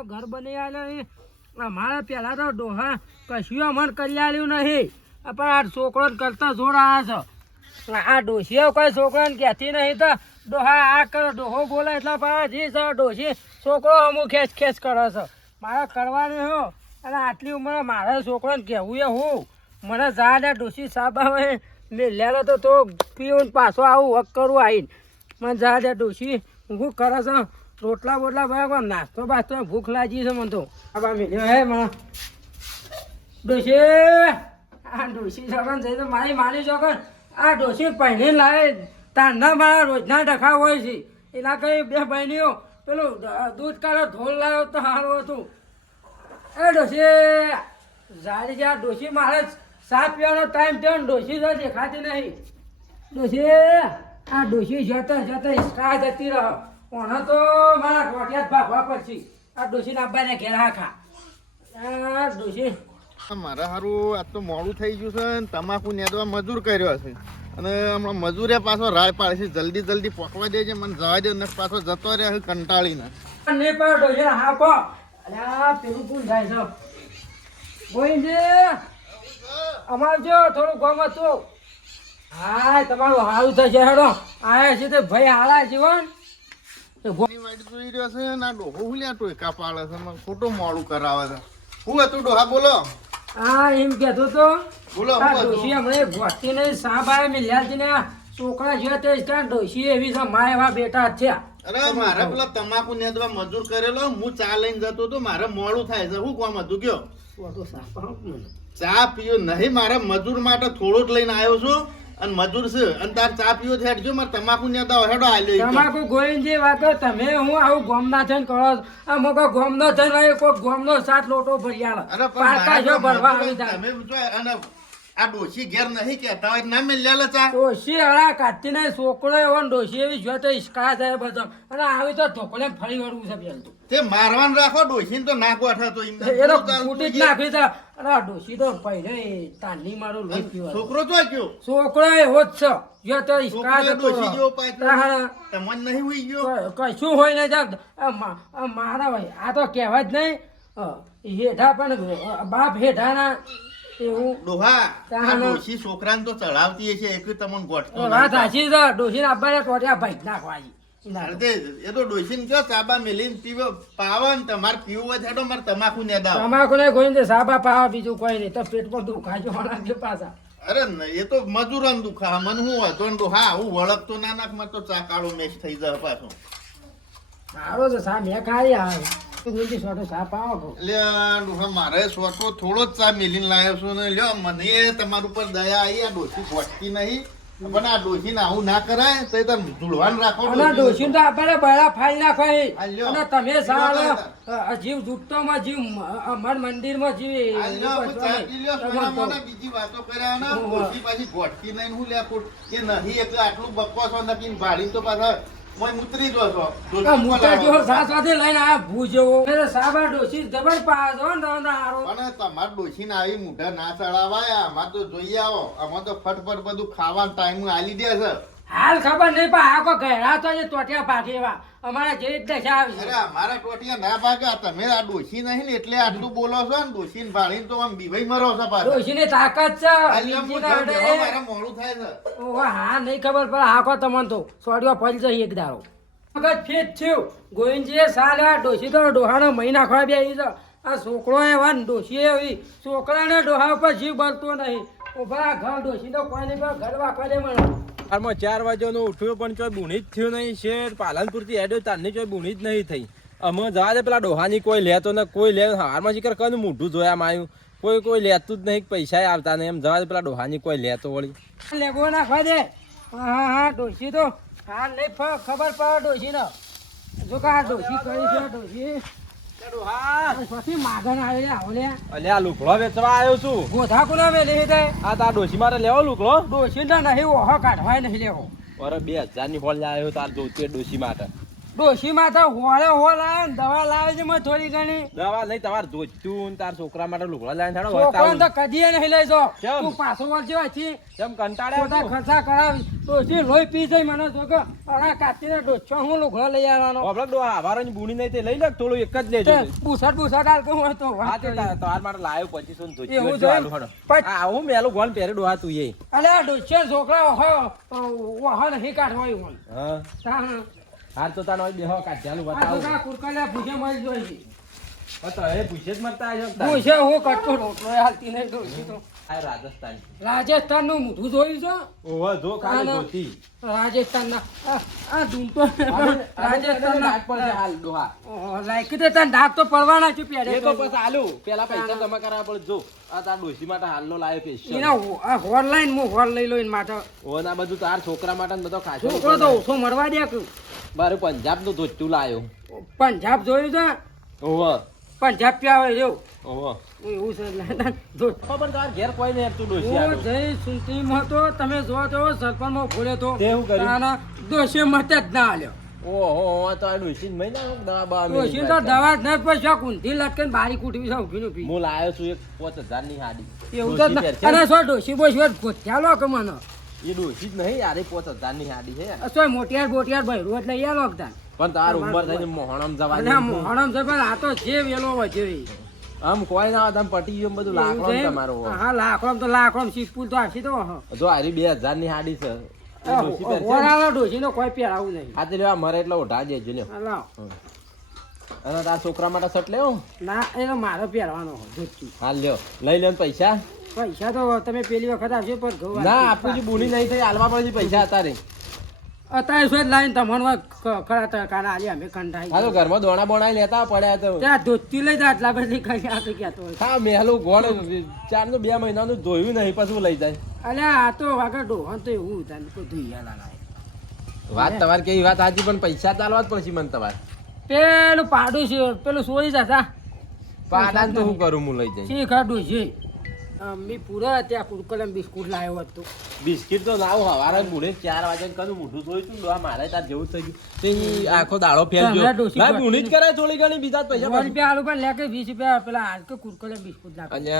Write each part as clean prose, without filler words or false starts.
એવો ઘર બની આલ્યો અમારે પેલા તો ડોહા કશું અમન કરી આલ્યું નહીં પણ આ છોકરો કરતા જોર આવ્યા છે આ ડોશીઓ કોઈ છોકરાને કહેતી નહીં તો ડોહા આ કરો ડોહો બોલે એટલે પાછી છે ડોશી છોકરો અમુક ખેંચ ખેંચ કરે છે મારે કરવાનું હો અને આટલી ઉંમરે મારે છોકરાને કહેવું એ હું મને જા દે ડોશી સાહેબ આવે મેલ્યાલો તો પીવું પાછો આવું વક કરું આવીને મને જા દે ડોશી હું કરે છે રોટલા બોટલા બરાબર નાસ્તો બાસ્તો ભૂખ લાગી છે મને તો આ મેલ્યો હે મને ડોશી આ ડોશી સગન થઈ તો મારી માની છોકર આ ડોશી પહેરીને લાવે તારના મારા રોજના ડખા હોય છે એના કઈ બે બહેનીઓ પેલું દૂધ કાઢો ઢોલ લાવ્યો તો સારું હતું એ ડોશી જાડી જ્યાં ડોશી મારે ચા પીવાનો ટાઈમ થયો ને ડોશી તો દેખાતી નહીં ડોશી આ ડોશી જતા જતા હિસ્કા જતી રહો કોને તો મારા ટોટિયા જ ભાગવા પડશે આ ડોશીના અબ્બાને ઘેર હાખા આ ડોશી મારે સારું આજ તો મોડું થઈ ગયું છે ને તમાકુ નેદવા મજૂર કર્યો છે અને હમણાં મજૂરે પાછો રાડ પાડે છે જલ્દી જલ્દી પકવા દેજે મને જવા દે ને પાછો જતો રહે કંટાળીને નહીં પાડો ડોશી હાકો અલ્યા પેલું કોણ જાય છે ગોવિંદજી અમાર જો થોડું ગમ હતું હા તમારું હારું થશે હેડો આયા છે તે ભાઈ હાલા જીવન વાઈટ જોઈ રહ્યો છે ને આ ડોહો હુલ્યા ટોયકા પાડે છે મને ખોટું મોડું કરાવે છે શું હતું ડોહા બોલો હા એમ કહેતો તો બોલો ડોશી હમણાં ગોઠતી નહીં સાહેબ આવે મિલ્યાજી ને છોકરા છે તે ક્યાં ડોશી એવી છે મારે એવા બેટા જ છે અરે મારે પેલા તમાકુ નેદવા મજૂર કરેલો હું ચા લઈને જતો હતો મારે મોડું થાય છે શું કામ હતું કયો ચા પીયો નહીં મારે મજૂર માટે થોડું જ લઈને આવ્યો છું અને મજૂર છે અને તાર ચા પીવો છે હેડજો મારે તમાકુ નેદવા હેડો આલ્યો તમાકુ ગોવિંદજી વાતો તમે હું આવું ગોમ ના થઈને કરો આ મોકો ગોમ નો થઈને કોઈ ગોમ નો સાત લોટો ભર્યા પાકા જો ભરવા આવી જાય તમે જો અને આ ડોશી ઘેર નહીં કહેતા હોય ના મેલ્યા ચા ડોશી હળા કાઢતી નહીં છોકરો એવો ડોશી એવી જો તો ઈસ્કા જાય બધો અને આવી તો ઢોકળે ફરી વળવું છે બેન તે મારવાન રાખો ડોશીને તો ના ગોઠા તો એ તો ફૂટી જ નાખી છે અરે ડોશી તો પહેલે તાની મારું લોહી પીવા છોકરો તો ગયો છોકરો એવો જ છે જો તો ઈસ્કા ડોશી જેવો પાછો તમને નહીં હોઈ ગયો કશું હોય ને જા મારા ભાઈ આ તો કહેવા જ નહીં હેઠા પણ બાપ હેઠાના એવું ડોહા આ ડોશી છોકરાને તો ચડાવતી છે એક તમને ગોઠતો વાત સાચી છે ડોશીને આપવાને ટોટિયા ભાઈ નાખવાજી એ તો ડોશીને કયો ચાબા મેલીને પીવો પાવન તમારે પીવું હોય હેડો મારે તમાકુ નેદા તમાકુ ને કોઈ સાબા પાવા બીજું કોઈ નહીં તો પેટમાં દુખાજો પાછા અરે એ તો મજૂરન દુખા મને હું હતો ને ડોહા હું વળગતો ના નાખ માં તો ચા કાળો મેચ થઈ જાય પાછો સારો છે સા મેં ખાઈ આવે મારે સોટો થોડો જ ચા મેલીને લાવ્યો છું ને લ્યો મને તમારા ઉપર દયા આવી આ ડોશી ગોઠતી નહીં પણ આ ડોશી ને આવું ના કરાય તો તમે ધૂળવાન રાખો ડોશી તો આપણે બળા ફાઈ નાખો અને તમે સારો જીવ જુટતો માં જીવ અમાર મંદિર માં જીવ બીજી વાતો કર્યા ને ડોશી પાછી ગોઠતી નહીં હું લે કે નહીં એટલે આટલું બકવાસો નથી ભાડી તો પાછા ઉતરી જો છો સાથે લઈને આ ભૂજવો સાબા ડોશી જબર પાડો ને તમાર ડોશી ને આવી મુઢા ના ચડાવાય આમાં તો જોઈ આવો આમાં તો ફટફટ બધું ખાવાનું ટાઈમ આલી દે છે હાલ ખબર નહીં પણ આખો ઘેરા તો ટોટિયા ભાગે એવા અમારા જે દશા આવી અરે અમારા ટોટિયા ના ભાગ્યા તમે આ ડોશી નહીં ને એટલે આટલું બોલો છો ને ડોશી ને ભાળીને તો આમ બીભાઈ મરો છો પાછા ડોશી ની તાકાત છે મારા મોડું થાય છે હા નહીં ખબર પણ આખો તમને તો સોડિયો ફરી જઈ એક દારો મગજ ફેટ થયું ગોવિંદજીએ સાલા ડોશી તો ડોહાનો મહી નાખવા બે છે આ છોકરો એવા ને ડોશી એવી છોકરાને ડોહા ઉપર જીવ બળતો નહીં ઉભા ઘર ડોશી તો કોઈ નહીં ઘર વાપરે મને 4 વાગ્યાનો ઉઠ્યો પણ ચોય બુણી જ થયું નહીં શેર પાલનપુરથી હેડ્યો તારની ચોય બુણી જ નહીં થઈ અમે જવા દે પેલા ડોહાની કોઈ લેતો ને કોઈ લે હારમાં શીખર કયું મોઢું જોયામાં આવ્યું કોઈ લેતું જ નહીં પૈસા આવતા નહીં એમ જવા દે પેલા ડોહાની કોઈ લેતો વળી લેગો નાખવા દે હા ડોશી તો હા નહીં ખબર પડે ડોશી ને જો કા ડોશી કરી છે ડોશી અલ્યા લુકડો વેચવા આવ્યો છું ગોધા કોના મે લઈ જાય આ તાર ડોશી મારે લેવો લુકડો ડોશી ને નહીં ઓહો કાઢવાય નહીં લેવો અરે 2000 ની હોલ આવ્યો તાર જોતી ડોશી માટે ડોશીમાં તો હોળે હોળ આવે ને દવા લાવે છે મને થોડી ઘણી. દવા લઈ તમારે જોઈતું ને તાર છોકરા માટે લુગડા લાવીને હેડો છોકરાને તો બતાવું. કદીએ નહીં લઈ જાઓ. કેમ? તું પાછો વળજો અહીંથી. કેમ કંટાળે ખોટા ખર્ચા કરાવી. ડોશી લોહી પી જાય મને જો કે અરે કાચીને ડોસો હું લુગડો લઈ આવવાનો. ઓબળક ડો આવારોની બુણી નહીં તે લઈ લે થોડું એક જ લેજો. બુસટ હાલતું હોય તો હા વાત તે કરી. તાર માટે લાવ્યો 2500 ને જોઈતું એવું હોય જો છે? આલુ હેડો. પચ- આ હું મેલું ગોન પહેરે ડોહા તું એ. અલે આ ડોસો છોકરા ઓહો નહીં કાઢવા હોય. હા તાણ. હાર તો તાનો બેહો કાઢ્યાલું આ બતાવું. છોકરા કુરકલિયા ભૂજે મરી જોઈ છે. તો એ પૂછે જ મરતા આવ્યો તાર. ભૂજે હું કટકો રોટલો હાલતી નહીં ડોશી તો. આ રાજસ્થાન. રાજસ્થાન નું મોઢું જોયું છે. ઓહો જો ખાલી ના, ના. ધોતી. રાજસ્થાનના આ ધૂમતો રાજસ્થાનના રાજસ્થાન પર છે હાલ ડોહા. લાયક તે તને ડાક તો પડવાના છે પહેરે એ તો પછી આલુ પેલા પૈસા જમા કરાવવા પડે જો આ તાર ડોસી માટે હાલનો લાવ્યો સ્પેશિયલ. એના હોર લાઈન હું હોર લઈ લો એના માટે ઓન આ બધું તાર છોકરા માટે ને બધો ખાસો છોકરો તો ઓછો મરવા દે કે બારે પંજાબ નું ધોતું લાયો. પંજાબ જોયું છે ઓહો પંજાબ પ્યા હોય રેવ ઓહો એવું છે જો ખબર તાર ઘેર કોઈ નહીં તું ડોસી હું આલો. જઈ સુનતીમાં તો તમે જો તો સરપંચમાં ભૂલે તો તે શું કર્યું? આના દોષી મતે જ ના આલ્યો ઓહો તો આ ડોસી મહિના દવા બવા દોષી તો દવા જ નહીં પછી ઊંધી લટકે બારી કૂટવી છે ઊભી પી હું લાયો છું એક 5000 ની હાડી. એવું તો ડોશી પહેરશે ને? અને શું ડોશી બોશી ગોત્યાલો કે મને એ ડોસી જ નહીં યાર એ 5000 ની હાડી છે. સોય મોટિયાર બોટિયાર ભર્યું એટલે યાર લોકતા પણ તાર ઉંમર થઈને મોહણમ જવા અને આ મોહરમ છે પણ આ તો જે વેલો વધ્યો આમ કોઈ ના તમે પટી ગયું બધું લાકડો ને તમારો. હા લાકડમ તો લાકડમ શીપુલ તો હસી તો જો હારી 2000 ની હાડી છે. એ ડોશી પહેરશે ને? ઓરાળો ડોશી નો કોઈ પહેરાવું નહીં આ તે લેવા મરે એટલે ઓઢા દેજો લ્યો. હા, લાવ. અને તાર છોકરા માટે શર્ટ લેવો ના એનો મારો પહેરવાનો ધોતી હાલ લ્યો લઈ લ્યો ને પૈસા. પૈસા તો તમે પેલી વખત આવશે પણ ઘઉં ના આપું છું બુની નહીં થઈ હાલવા પડે છે પૈસા અત્યારે. અત્યારે શું લાઈન તમને કરાતા કાના આજે અમે કંટાઈ હા તો ઘરમાં દોણા બોણા લેતા પડ્યા તો ત્યાં ધોતી લઈ જાય આટલા બધી કઈ આ તો કહેતો હોય હા મેલું ગોળ 4 2 મહિનાનું ધોયું નહીં પછી લઈ જાય. અલે આ તો વાગર ડોહન તો એવું થાય કોઈ ધોઈ લાય વાત તમારે કેવી વાત સાચી પણ પૈસા ચાલવા જ પડશે મને તમારે. પેલું પાડું છે પેલું સોરી જતા પાડાને તો શું કરું હું લઈ જાય. શી ખાડું છે મેં પૂરા ત્યાં કુરકલમ બિસ્કુટ લાવ્યો હતો બિસ્કિટ તો લાવ હવારે બુણે 4 વાગે કનું મોઢું જોયું તું ડોહા મારે તાર જેવું જ થઈ ગયું. તે ઈ આખો દાડો ફેરજો તમે ડોશી ના વાત બુણી જ કરાય થોડી ઘણી બીજા જ પૈસા 100 રૂપિયા આલુ પણ લે કે 20 રૂપિયા પેલા હાલ કે કુરકલમ બિસ્કુટ નાખો અને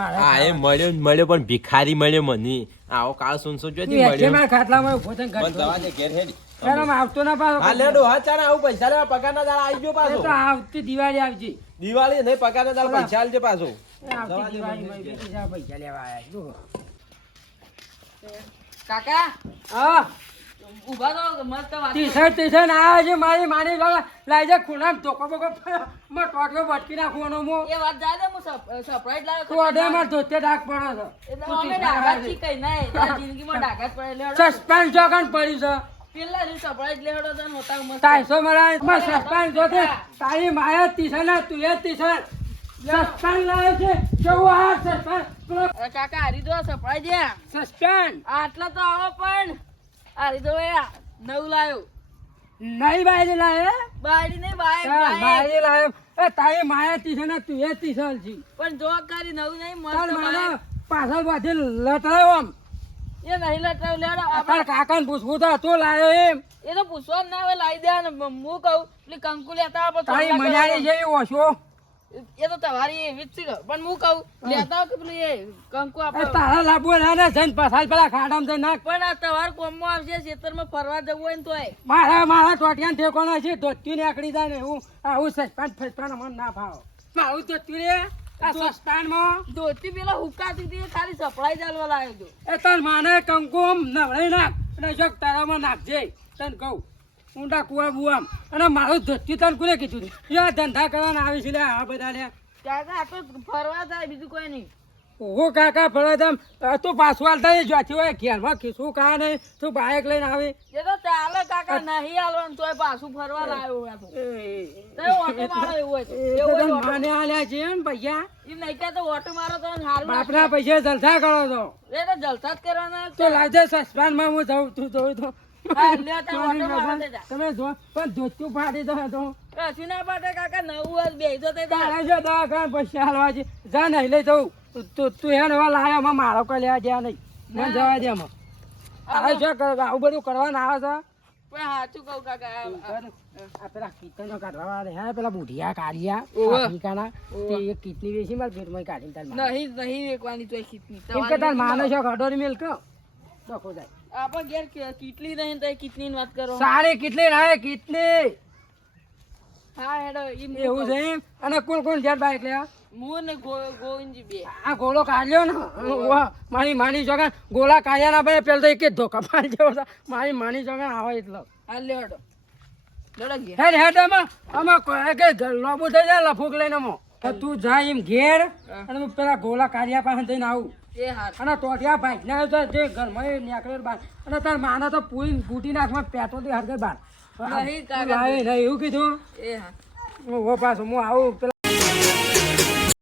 મારે આ એ મળ્યો પણ ભિખારી મળ્યો મને આવો કાળ સુનસો જોતી એ મળ્યો. મારા ખાટલામાં ઉભો થઈને પણ ઘર દવા દે ઘેર હેડી. ચાલો આવતો ના પાછો હા લેડો હા ચાલ આવું પૈસા લેવા પગારના દાડા આવી ગયો એ તો પાછો. આવતી દિવાળી આવજે દિવાળી નહીં પગારના દાડા પૈસા આલજે પાછો. એ આવતી દિવાળીમાં બીજા પૈસા લેવા આયા જો કાકા હા ઉભા તો મસ્ત વાત ટી-શર્ટ આવ્યા છે મારી માની લાઈ જાય ખૂણામાં ધોકો બોકો માં ટોટલો બટકી નાખવાનો મો એ વાત જાય હું સરપ્રાઈઝ લાવ્યો તું અડેમાં ધોતે ડાક પડે એટલે અમે ડાઘા જ છીએ કઈ નહીં તારી જિંદગીમાં ડાઘા જ પડે એટલે છે સસ્પેન્સ જોગન પડ્યું છે પેલા દિવસ સરપ્રાઈઝ લેવડો તો નહોતા મસ્ત તાઈસો મારા સસ્પેન્સ જોતે તારી માયા ટી-શર્ટ ના તું એ ટી-શર્ટ સસ્પેન્સ લાવે છે કેવું આ સસ્પેન્સ અરે કાકા હારી દો સરપ્રાઈઝ સસ્પેન્સ આટલા તો આવો પણ હારી દો નવું લાવ્યો નહીં બાયરી લાવે બાયડી નહીં બાય બાયરી લાવે એ તારી માયા ટી-શર્ટ ના તું એ ટી-શર્ટ છે પણ જો કરી નવું નહીં તાર મસ્ત મારા બાય. પાછળ બાજુ લટરાયો આમ એ નહીં લટાવ લેવડો તાર આપણે કાકાને પૂછવું તો તું લાવ્યો એમ એ તો પૂછવા જ ના આવે લાવી દે ને હું કહું પેલી કંકુ લેતા આવો પણ તારી થોડા મજાની જેવી ઓછો એ તો તમારી એવી જ છે પણ હું કહું લેતા આવો કે પેલું એ કંકુ એ આપણે તારા લાભો ના ને જઈને પાછળ પેલા ખાડામાં જઈને નાખ પણ આ તમારા કોમમાં આવશે ખેતરમાં ફરવા જવું હોય ને તોય મારા ટોટિયાને ઠેકોનો છે ધોતી ને આકડી જાય ને હું આવું સસ્પેન્ડ ફસ્પેન્ડ મને ના ભાવ મારું ધોતી રે આ સસ્પેન્ડમાં ધોતી પેલા હુકાતી હતી એ ખાલી સપ્લાય ચાલવા લાવ્યો હતો એ તાર માને કંકુમ નવડાઈ નાખ અને જો તારામાં નાખજે તને કહું ઊંડા કુવા બુઆમ અને મારું ધોતી તને કોને કીધું યા ધંધા કરવાના આવી છે લે આ બધા લે કાકા આ તો ફરવા થાય બીજું કોઈ નહીં હું કાકા ફરવા તમ તું પાછું હાલતા એ જોતી હોય ઘેરમાં ખીસું કા નહીં તું બાઇક લઈને આવે એ તો ચાલે કાકા નહીં હાલવાનું તોય પાછું ફરવા લાવ્યો હોય તો ઓટો મારો એવું હોય તો. એવું હોય તો ઓટો. માને આલ્યા છે એમ પૈસા એમ નહીં કહેતો ઓટો મારો તો હારું બાપના પૈસા જલસા કરો છો એ તો જલસા જ કરવાના તો લાવજે સસ્પેન્ડમાં હું જાઉં તું જોઉં તો હા, લે તાર ઓટો મારો તે જા. તમે જો પણ ધોતું ફાડી દો તો કશું ના પાટે કાકા નવું જ બેસી તો તે જા. તારા જો દવાખાને પૈસા હાલવા છે જા નહીં લઈ જવું તું હેને એવા લાયા મારો કોઈ લેવા જ્યાં નહીં મને જવા દે આમાં તારે શું કરે આવું બધું કરવાનું આવે છે પણ સાચું કહું કાકા આ પેલા કીર્તનો કાઢવા વાળા હે પેલા બુઢિયા કાઢિયા ઓવે. આફ્રિકાના તે એક કિડની વેચી માર પેટમાં કાઢીને તાર મારે. નહીં વેકવાની તો ખીચની એમ કે તાર માનો છો ઘડોરી મિલ કે ડખો જાય આપણ ઘેર કેટલી નહીં તો કેટલી ની વાત કરો સારી કેટલી રાય કેટલી હા હેડો ઈ એવું છે એમ? અને કોણ કોણ જ્યાં બાઈક લે હું ને ગોવિંદજી બે આ ગોળો કાઢ્યો ને વાહ, મારી માની જોગા ગોળા કાઢ્યા ના ભાઈ પેલો તો એક જ ધોકા પાડી જેવો છે. મારી માની જોગા આવે એટલો હા લે હેડો હેડો ઘેર હેડ હેડ આમાં કોઈ કે લોબુ થઈ જાય લફુક લઈને આમાં. તો તું જા એમ ઘેર અને હું પેલા ગોળા કાઢ્યા પાસે જઈને આવું એ હાર અને ટોટિયા ભાઈ ના તો જે ઘરમાં એ નીકળે બાર અને તાર માના તો પૂરી બૂટી નાખમાં પેટો થી હાથ બાર નહીં કાકા. નહીં એવું કીધું એ હાર હું પાછું હું આવું પેલા